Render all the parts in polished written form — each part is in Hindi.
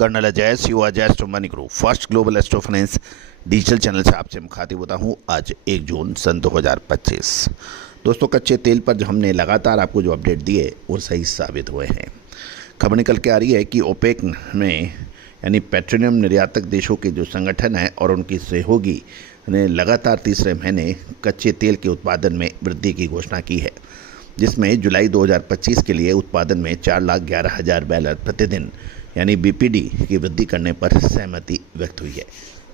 कर्नल अजय युवा astro money group first global astro finance digital channel से आपसे मुखातिब होता हूँ। आज 1 जून सन 2025। दोस्तों, कच्चे तेल पर जो हमने लगातार आपको जो अपडेट दिए वो सही साबित हुए हैं। खबर निकल के आ रही है कि ओपेक में यानी पेट्रोलियम निर्यातक देशों के जो संगठन है और उनकी सहयोगी ने लगातार तीसरे महीने कच्चे तेल के उत्पादन में वृद्धि की घोषणा की है, जिसमें जुलाई 2025 के लिए उत्पादन में 4,11,000 बैरल प्रतिदिन यानी बीपीडी की वृद्धि करने पर सहमति व्यक्त हुई है।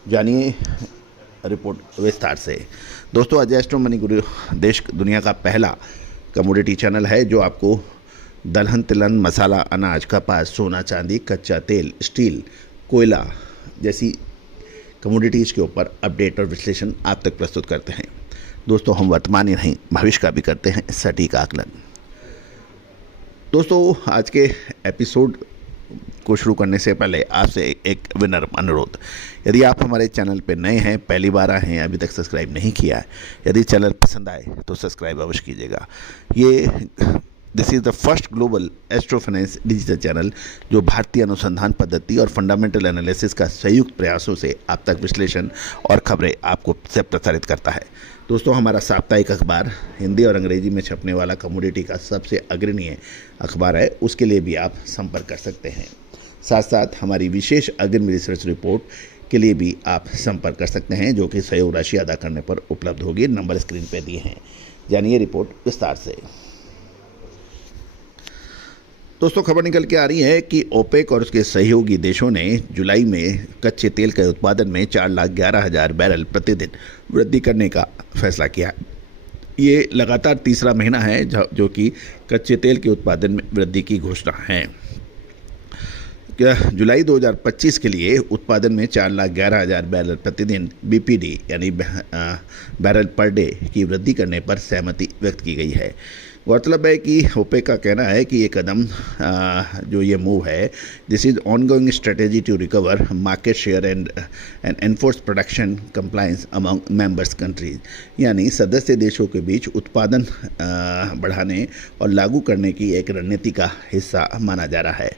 जानिए रिपोर्ट विस्तार से। दोस्तों, अजय एस्ट्रो मनी ग्रुप देश दुनिया का पहला कमोडिटी चैनल है जो आपको दलहन, तिलहन, मसाला, अनाज, कपास, सोना, चांदी, कच्चा तेल, स्टील, कोयला जैसी कमोडिटीज़ के ऊपर अपडेट और विश्लेषण आप तक प्रस्तुत करते हैं। दोस्तों, हम वर्तमान ही नहीं भविष्य का भी करते हैं सटीक आकलन। दोस्तों, आज के एपिसोड को शुरू करने से पहले आपसे एक विनम्र अनुरोध। यदि आप हमारे चैनल पर नए हैं, पहली बार आए हैं, अभी तक सब्सक्राइब नहीं किया है, यदि चैनल पसंद आए तो सब्सक्राइब अवश्य कीजिएगा। This is the first global astro finance digital channel जो भारतीय अनुसंधान पद्धति और फंडामेंटल एनालिसिस का संयुक्त प्रयासों से आप तक विश्लेषण और खबरें आपको से प्रसारित करता है। दोस्तों, हमारा साप्ताहिक अखबार हिंदी और अंग्रेजी में छपने वाला कमोडिटी का सबसे अग्रणीय अखबार है, उसके लिए भी आप संपर्क कर सकते हैं। साथ साथ हमारी विशेष अग्रिम रिसर्च रिपोर्ट के लिए भी आप संपर्क कर सकते हैं, जो कि सहयोग राशि अदा करने पर उपलब्ध होगी। नंबर स्क्रीन पर दिए हैं। जानिए रिपोर्ट विस्तार से। दोस्तों, खबर निकल के आ रही है कि ओपेक और उसके सहयोगी देशों ने जुलाई में कच्चे तेल के उत्पादन में 4,11,000 बैरल प्रतिदिन वृद्धि करने का फैसला किया। ये लगातार तीसरा महीना है जो कि कच्चे तेल के उत्पादन में वृद्धि की घोषणा है। जुलाई 2025 के लिए उत्पादन में 4,11,000 बैरल प्रतिदिन बीपीडी यानी बैरल पर डे की वृद्धि करने पर सहमति व्यक्त की गई है। गौरतलब है कि ओपेक का कहना है कि ये कदम जो ये मूव है, this is ongoing strategy to recover market share and enforce production compliance among members countries, यानी सदस्य देशों के बीच उत्पादन बढ़ाने और लागू करने की एक रणनीति का हिस्सा माना जा रहा है।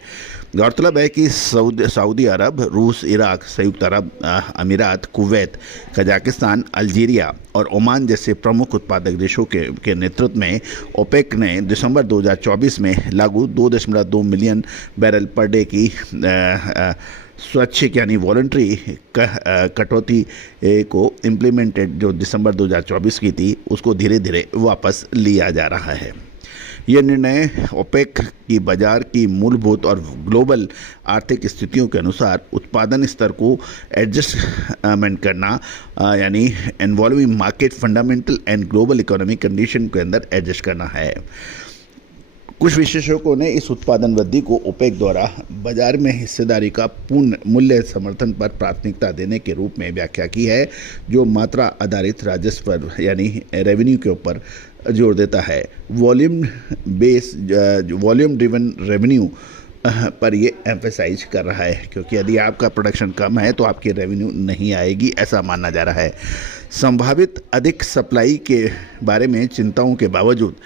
गौरतलब है कि सऊदी अरब, रूस, इराक, संयुक्त अरब अमीरात, कुवैत, कजाकिस्तान, अल्जीरिया और ओमान जैसे प्रमुख उत्पादक देशों के नेतृत्व में ओपेक ने दिसंबर 2024 में लागू 2.2 मिलियन बैरल पर डे की स्वैच्छिक यानी वॉलंटरी कटौती को इम्प्लीमेंटेड जो दिसंबर 2024 की थी, उसको धीरे धीरे वापस लिया जा रहा है। यह निर्णय ओपेक की बाजार की मूलभूत और ग्लोबल आर्थिक स्थितियों के अनुसार उत्पादन स्तर को एडजस्टमेंट करना यानी involving market fundamental and global economic condition के अंदर एडजस्ट करना है। कुछ विशेषज्ञों ने इस उत्पादन वृद्धि को ओपेक द्वारा बाजार में हिस्सेदारी का पूर्ण मूल्य समर्थन पर प्राथमिकता देने के रूप में व्याख्या की है, जो मात्रा आधारित राजस्व पर यानी रेवेन्यू के ऊपर जोर देता है। वॉल्यूम ड्रिवन रेवेन्यू पर ये एम्फेसाइज कर रहा है, क्योंकि यदि आपका प्रोडक्शन कम है तो आपकी रेवेन्यू नहीं आएगी, ऐसा माना जा रहा है। संभावित अधिक सप्लाई के बारे में चिंताओं के बावजूद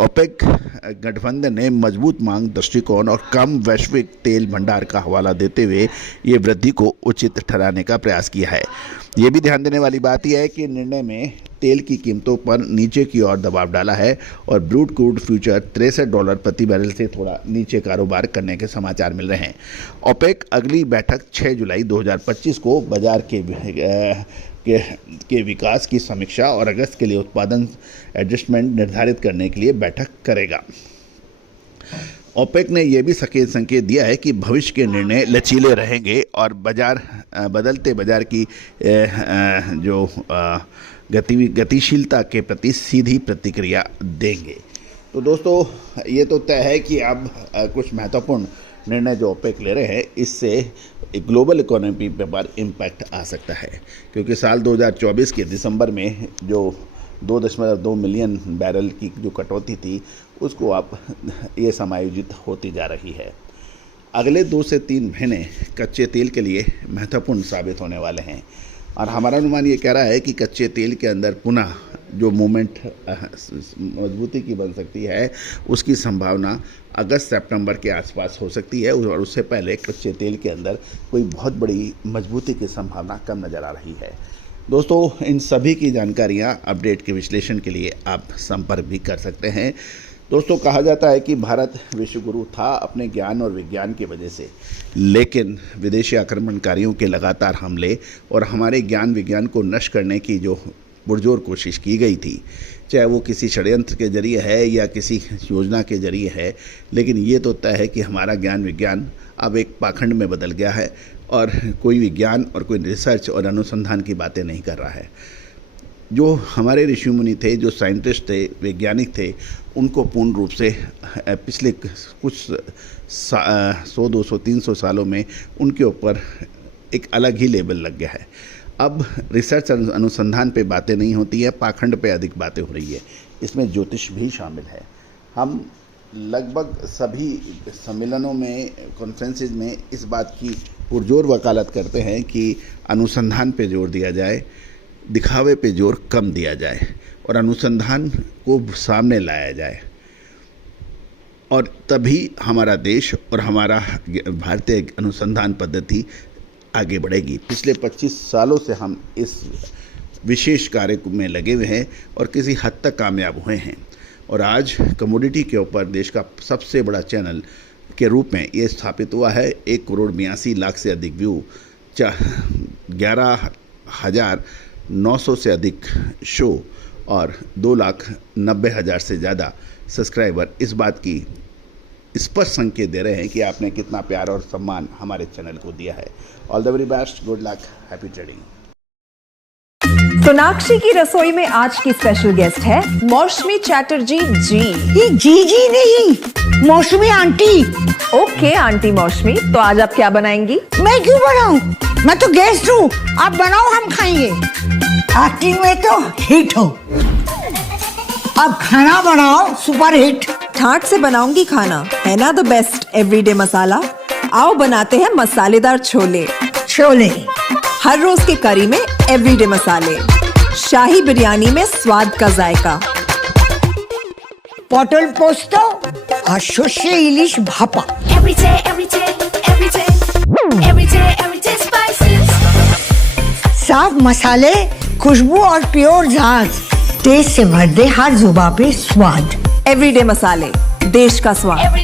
ओपेक गठबंधन ने मजबूत मांग दृष्टिकोण और कम वैश्विक तेल भंडार का हवाला देते हुए ये वृद्धि को उचित ठहराने का प्रयास किया है। ये भी ध्यान देने वाली बात यह है कि निर्णय में तेल की कीमतों पर नीचे की ओर दबाव डाला है और ब्रूट क्रूड फ्यूचर $63 प्रति बैरल से थोड़ा नीचे कारोबार करने के समाचार मिल रहे हैं। ओपेक अगली बैठक 6 जुलाई 2025 को बाजार के विकास की समीक्षा और अगस्त के लिए उत्पादन एडजस्टमेंट निर्धारित करने के लिए बैठक करेगा। ओपेक ने यह भी संकेत दिया है कि भविष्य के निर्णय लचीले रहेंगे और बदलते बाजार की जो गतिशीलता के प्रति सीधी प्रतिक्रिया देंगे। तो दोस्तों, ये तो तय है कि अब कुछ महत्वपूर्ण निर्णय जो ओपेक ले रहे हैं, इससे ग्लोबल इकोनॉमी पर इम्पैक्ट आ सकता है, क्योंकि साल 2024 के दिसंबर में जो 2.2 मिलियन बैरल की जो कटौती थी, उसको अब ये समायोजित होती जा रही है। अगले 2 से 3 महीने कच्चे तेल के लिए महत्वपूर्ण साबित होने वाले हैं। और हमारा अनुमान ये कह रहा है कि कच्चे तेल के अंदर पुनः जो मूवमेंट मजबूती की बन सकती है उसकी संभावना अगस्त सितंबर के आसपास हो सकती है, और उससे पहले कच्चे तेल के अंदर कोई बहुत बड़ी मजबूती की संभावना कम नज़र आ रही है। दोस्तों, इन सभी की जानकारियाँ अपडेट के विश्लेषण के लिए आप संपर्क भी कर सकते हैं। दोस्तों, कहा जाता है कि भारत विश्वगुरु था अपने ज्ञान और विज्ञान की वजह से, लेकिन विदेशी आक्रमणकारियों के लगातार हमले और हमारे ज्ञान विज्ञान को नष्ट करने की जो पुरजोर कोशिश की गई थी, चाहे वो किसी षड्यंत्र के जरिए है या किसी योजना के जरिए है, लेकिन ये तो तय है कि हमारा ज्ञान विज्ञान अब एक पाखंड में बदल गया है और कोई विज्ञान और कोई रिसर्च और अनुसंधान की बातें नहीं कर रहा है। जो हमारे ऋषि मुनि थे, जो साइंटिस्ट थे, वैज्ञानिक थे, उनको पूर्ण रूप से पिछले कुछ 100, 200, 300 सालों में उनके ऊपर एक अलग ही लेबल लग गया है। अब रिसर्च अनुसंधान पे बातें नहीं होती है, पाखंड पे अधिक बातें हो रही है। इसमें ज्योतिष भी शामिल है। हम लगभग सभी सम्मेलनों में, कॉन्फ्रेंसेस में इस बात की पुरजोर वकालत करते हैं कि अनुसंधान पे जोर दिया जाए, दिखावे पे जोर कम दिया जाए और अनुसंधान को सामने लाया जाए, और तभी हमारा देश और हमारा भारतीय अनुसंधान पद्धति आगे बढ़ेगी। पिछले 25 सालों से हम इस विशेष कार्य में लगे हुए हैं और किसी हद तक कामयाब हुए हैं, और आज कमोडिटी के ऊपर देश का सबसे बड़ा चैनल के रूप में ये स्थापित हुआ है। 1,82,00,000 से अधिक व्यू, 11,900 से अधिक शो और 2,90,000 से ज़्यादा सब्सक्राइबर इस बात की स्पष्ट संकेत दे रहे हैं कि आपने कितना प्यार और सम्मान हमारे चैनल को दिया है। All the very best, good luck, happy trading. Sonakshi की रसोई में आज की स्पेशल गेस्ट है मौसमी चैटर्जी जी। ये जी नहीं, मौसमी आंटी। ओके आंटी मौसमी, तो आज आप क्या बनाएंगी? मैं क्यों बनाऊं? मैं तो गेस्ट हूँ, आप बनाओ, हम खाएंगे। एक्टिंग में तो हिट हो, अब खाना बनाओ सुपर हिट। ठाट से बनाऊंगी खाना, है ना द बेस्ट एवरीडे मसाला। आओ बनाते हैं मसालेदार छोले। छोले हर रोज की करी में एवरीडे मसाले, शाही बिरयानी में स्वाद का जायका। पटल पोस्तो और सर्षे इलिश भापा। साफ मसाले, खुशबू और प्योर झाग, टेस्ट से भर दे हर जुबान पे स्वाद। एवरीडे मसाले, देश का स्वाद।